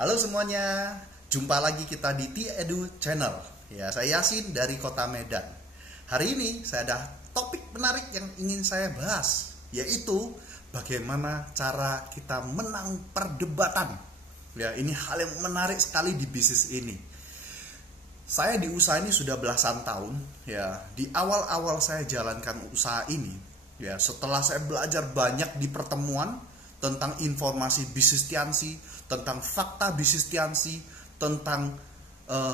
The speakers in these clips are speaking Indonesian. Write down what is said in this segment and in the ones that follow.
Halo semuanya, jumpa lagi kita di T-Edu Channel. Ya, saya Yasin dari Kota Medan. Hari ini saya ada topik menarik yang ingin saya bahas, yaitu bagaimana cara kita menang perdebatan. Ya, ini hal yang menarik sekali di bisnis ini. Saya di usaha ini sudah belasan tahun. Ya, di awal-awal saya jalankan usaha ini, ya, setelah saya belajar banyak di pertemuan tentang informasi bisnis Tiansi, tentang fakta bisnis Tiansi, tentang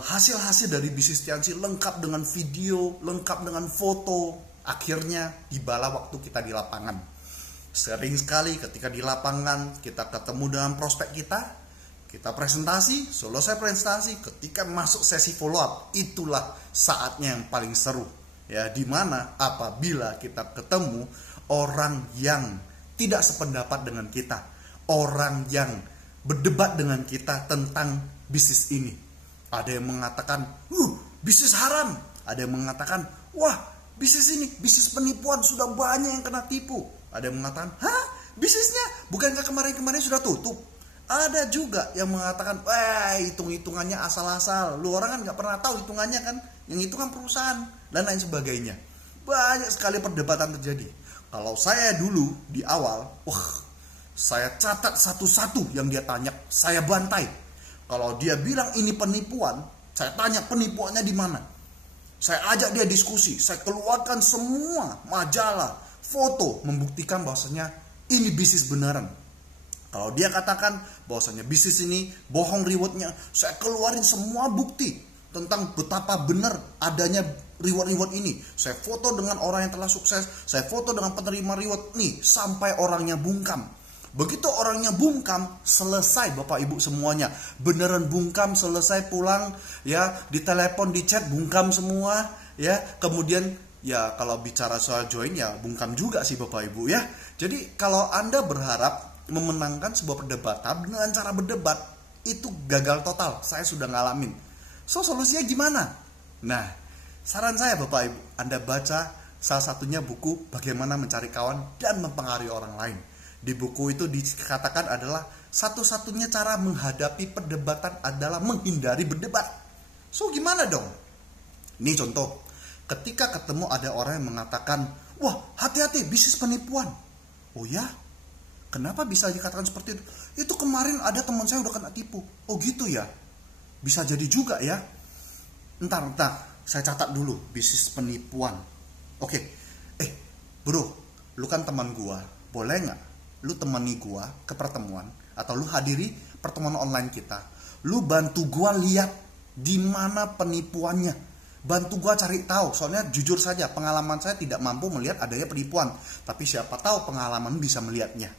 hasil-hasil dari bisnis Tiansi lengkap dengan video, lengkap dengan foto. Akhirnya tibalah waktu kita di lapangan. Sering sekali ketika di lapangan kita ketemu dengan prospek kita presentasi, selesai presentasi, ketika masuk sesi follow up, itulah saatnya yang paling seru. Ya, dimana apabila kita ketemu orang yang tidak sependapat dengan kita, orang yang berdebat dengan kita tentang bisnis ini. Ada yang mengatakan, bisnis haram. Ada yang mengatakan, wah, bisnis ini, bisnis penipuan, sudah banyak yang kena tipu. Ada yang mengatakan, bisnisnya bukankah kemarin-kemarin sudah tutup? Ada juga yang mengatakan, hitung-hitungannya asal-asal. Lu orang kan gak pernah tahu hitungannya kan. Yang itu kan perusahaan, dan lain sebagainya. Banyak sekali perdebatan terjadi. Kalau saya dulu di awal, saya catat satu-satu yang dia tanya, saya bantai. Kalau dia bilang ini penipuan, saya tanya penipuannya di mana. Saya ajak dia diskusi, saya keluarkan semua majalah, foto membuktikan bahwasanya ini bisnis beneran. Kalau dia katakan bahwasanya bisnis ini bohong rewardnya, saya keluarin semua bukti tentang betapa benar adanya reward ini. Saya foto dengan orang yang telah sukses, saya foto dengan penerima reward nih sampai orangnya bungkam. Begitu orangnya bungkam, selesai Bapak Ibu semuanya. Beneran bungkam, selesai pulang ya, di telepon, di chat bungkam semua ya. Kemudian ya kalau bicara soal join ya bungkam juga sih Bapak Ibu ya. Jadi kalau Anda berharap memenangkan sebuah perdebatan dengan cara berdebat, itu gagal total. Saya sudah ngalamin. So solusinya gimana? Nah, saran saya Bapak Ibu, Anda baca salah satunya buku Bagaimana Mencari Kawan dan Mempengaruhi Orang Lain. Di buku itu dikatakan adalah satu-satunya cara menghadapi perdebatan adalah menghindari berdebat. So gimana dong? Ini contoh, ketika ketemu ada orang yang mengatakan, wah hati-hati bisnis penipuan. Oh ya? Kenapa bisa dikatakan seperti itu? Itu kemarin ada teman saya udah kena tipu. Oh gitu ya? Bisa jadi juga ya. Entar, saya catat dulu bisnis penipuan. Oke, bro, lu kan teman gua, boleh nggak lu temani gua ke pertemuan atau lu hadiri pertemuan online kita? Lu bantu gua lihat di mana penipuannya. Bantu gua cari tahu. Soalnya jujur saja pengalaman saya tidak mampu melihat adanya penipuan, tapi siapa tahu pengalaman bisa melihatnya.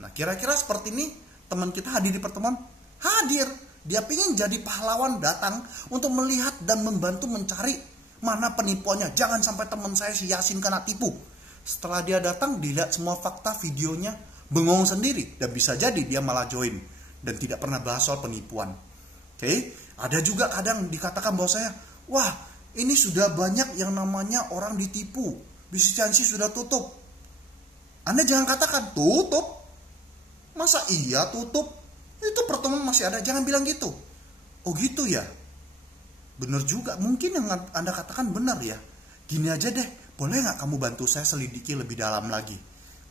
Nah, kira-kira seperti ini teman kita hadir di pertemuan, hadir. Dia ingin jadi pahlawan, datang untuk melihat dan membantu mencari mana penipuannya. Jangan sampai teman saya si Yasin kena tipu. Setelah dia datang, dilihat semua fakta videonya, bengong sendiri. Dan bisa jadi dia malah join dan tidak pernah bahas soal penipuan. Oke, ada juga kadang dikatakan bahwa saya, wah ini sudah banyak yang namanya orang ditipu. Bisnis Tiansi sudah tutup. Anda jangan katakan tutup. Masa iya tutup? Itu pertemuan masih ada, jangan bilang gitu. Oh gitu ya? Bener juga, mungkin yang Anda katakan benar ya. Gini aja deh, boleh gak kamu bantu saya selidiki lebih dalam lagi?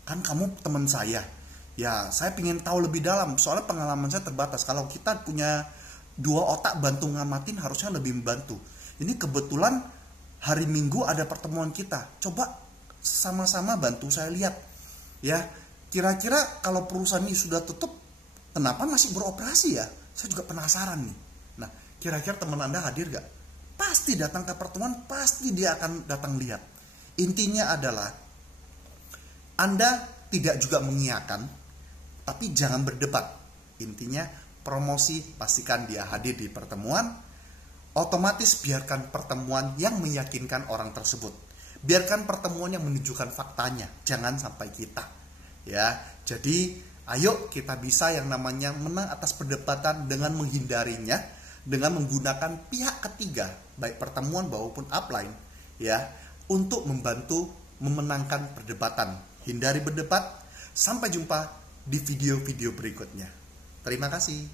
Kan kamu teman saya. Ya, saya pengen tahu lebih dalam, soalnya pengalaman saya terbatas. Kalau kita punya dua otak bantu ngamatin, harusnya lebih membantu. Ini kebetulan hari Minggu ada pertemuan kita. Coba sama-sama bantu saya lihat. Ya, kira-kira kalau perusahaan ini sudah tutup, kenapa masih beroperasi ya? Saya juga penasaran nih. Nah, kira-kira teman Anda hadir gak? Pasti datang ke pertemuan, pasti dia akan datang lihat. Intinya adalah, Anda tidak juga mengiyakan, tapi jangan berdebat. Intinya, promosi pastikan dia hadir di pertemuan, otomatis biarkan pertemuan yang meyakinkan orang tersebut. Biarkan pertemuan yang menunjukkan faktanya, jangan sampai kita. Ya, jadi ayo kita bisa yang namanya menang atas perdebatan dengan menghindarinya, dengan menggunakan pihak ketiga, baik pertemuan maupun upline, ya, untuk membantu memenangkan perdebatan. Hindari berdebat. Sampai jumpa di video-video berikutnya. Terima kasih.